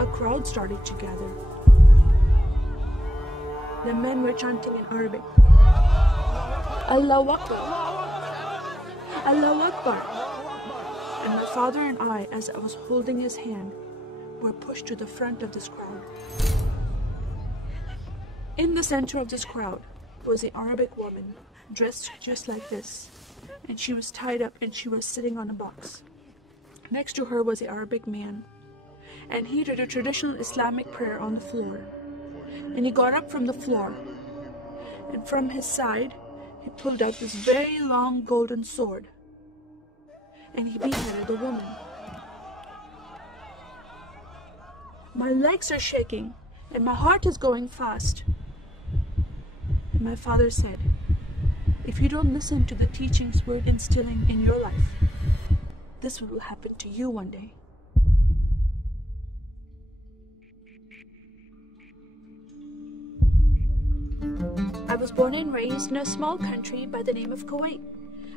a crowd started to gather. The men were chanting in Arabic, Allahu Akbar, Allahu Akbar. And my father and I, as I was holding his hand, were pushed to the front of this crowd. In the center of this crowd was an Arabic woman, dressed just like this, and she was tied up and she was sitting on a box. Next to her was an Arabic man, and he did a traditional Islamic prayer on the floor. And he got up from the floor, and from his side, he pulled out this very long golden sword, and he beheaded the woman. My legs are shaking, and my heart is going fast. And my father said, if you don't listen to the teachings we're instilling in your life, this will happen to you one day. I was born and raised in a small country by the name of Kuwait,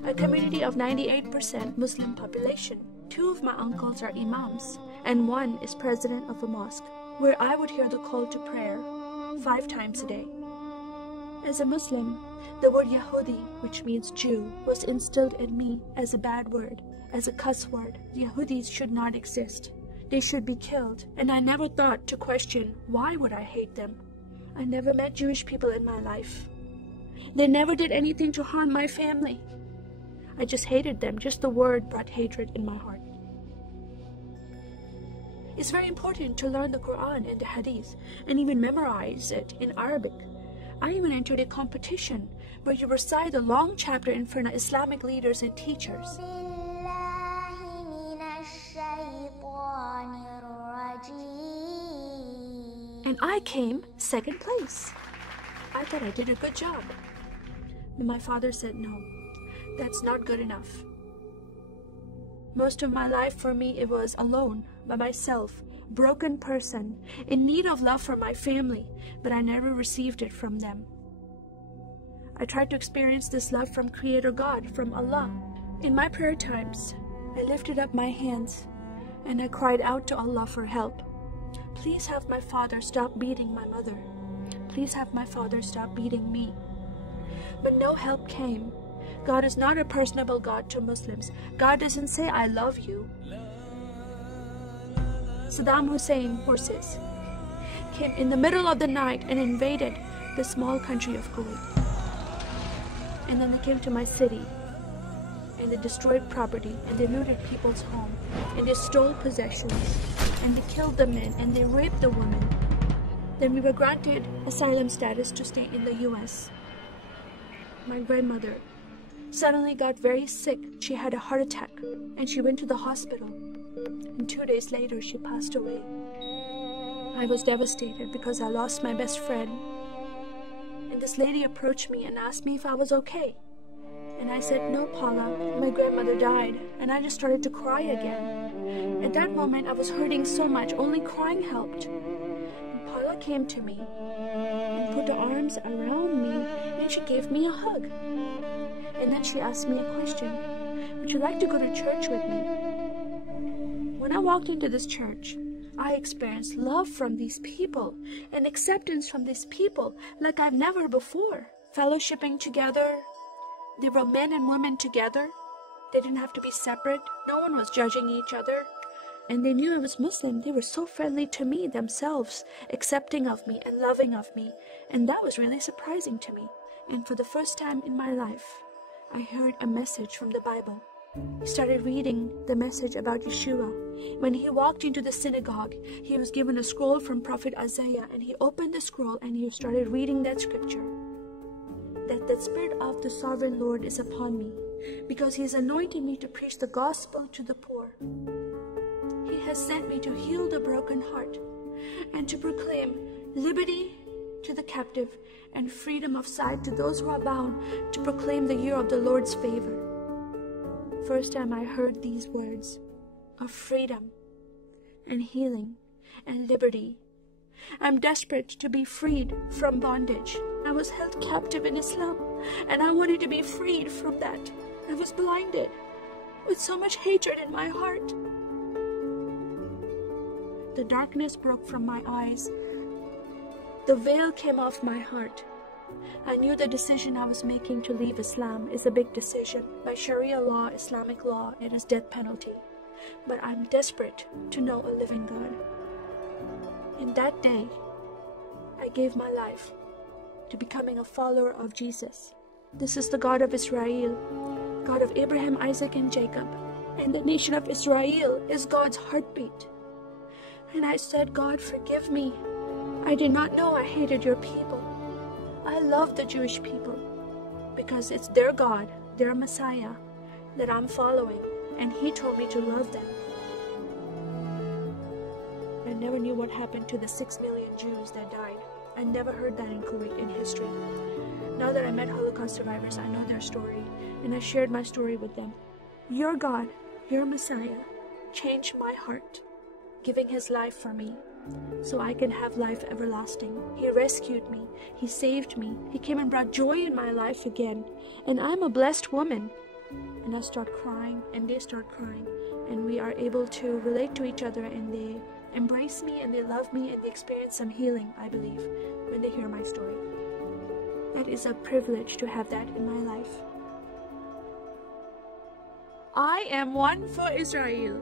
a community of 98% Muslim population. 2 of my uncles are imams, and 1 is president of a mosque, where I would hear the call to prayer 5 times a day. As a Muslim, the word Yahudi, which means Jew, was instilled in me as a bad word, as a cuss word. Yahudis should not exist. They should be killed, and I never thought to question why would I hate them. I never met Jewish people in my life. They never did anything to harm my family. I just hated them. Just the word brought hatred in my heart. It's very important to learn the Quran and the Hadith and even memorize it in Arabic. I even entered a competition where you recite the long chapter in front of Islamic leaders and teachers. And I came 2nd place. I thought I did a good job. But my father said, no, that's not good enough. Most of my life for me, it was alone, by myself, broken person, in need of love from my family, but I never received it from them. I tried to experience this love from Creator God, from Allah. In my prayer times, I lifted up my hands and I cried out to Allah for help. Please have my father stop beating my mother. Please have my father stop beating me. But no help came. God is not a personable God to Muslims. God doesn't say, I love you. Saddam Hussein forces came in the middle of the night and invaded the small country of Kuwait. And then they came to my city and they destroyed property and they looted people's home and they stole possessions and they killed the men and they raped the women. Then we were granted asylum status to stay in the US. My grandmother suddenly got very sick. She had a heart attack and she went to the hospital. And 2 days later, she passed away. I was devastated because I lost my best friend. And this lady approached me and asked me if I was okay. And I said, no, Paula, my grandmother died. And I just started to cry again. At that moment, I was hurting so much, only crying helped. And Paula came to me and put her arms around me and she gave me a hug. And then she asked me a question. Would you like to go to church with me? When I walked into this church, I experienced love from these people and acceptance from these people like I've never before. Fellowshipping together. They were men and women together. They didn't have to be separate. No one was judging each other. And they knew I was Muslim. They were so friendly to me themselves, accepting of me and loving of me. And that was really surprising to me. And for the first time in my life, I heard a message from the Bible. He started reading the message about Yeshua. When he walked into the synagogue, he was given a scroll from Prophet Isaiah, and he opened the scroll and he started reading that scripture. That the Spirit of the Sovereign Lord is upon me, because he has anointed me to preach the gospel to the poor. He has sent me to heal the broken heart and to proclaim liberty to the captive and freedom of sight to those who are bound, to proclaim the year of the Lord's favor. First time I heard these words of freedom and healing and liberty. I'm desperate to be freed from bondage. I was held captive in Islam and I wanted to be freed from that. I was blinded with so much hatred in my heart. The darkness broke from my eyes. The veil came off my heart. I knew the decision I was making to leave Islam is a big decision. By Sharia law, Islamic law, it is death penalty. But I'm desperate to know a living God. In that day, I gave my life to becoming a follower of Jesus. This is the God of Israel, God of Abraham, Isaac, and Jacob. And the nation of Israel is God's heartbeat. And I said, God, forgive me. I did not know I hated your people. I love the Jewish people because it's their God, their Messiah that I'm following, and He told me to love them. I never knew what happened to the 6 million Jews that died. I never heard that in Kuwait in history. Now that I met Holocaust survivors, I know their story, and I shared my story with them. Your God, your Messiah, changed my heart, giving His life for me, so I can have life everlasting. He rescued me. He saved me. He came and brought joy in my life again. And I'm a blessed woman. And I start crying, and they start crying. And we are able to relate to each other, and they embrace me, and they love me, and they experience some healing, I believe, when they hear my story. That is a privilege to have that in my life. I am one for Israel.